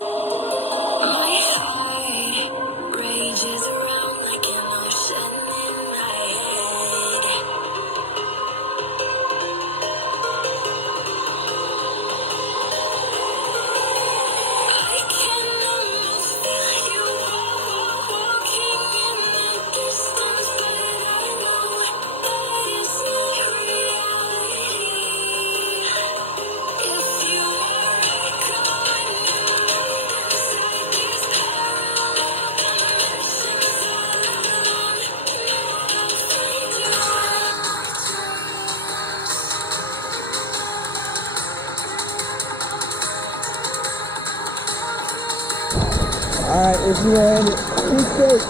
My heart rages around like an ocean in my head. I can almost feel you walking in the distance, but I know that it's not reality. If you are gone inside these parallel dimensions alone, I'll find Alright, if you are in it, be safe.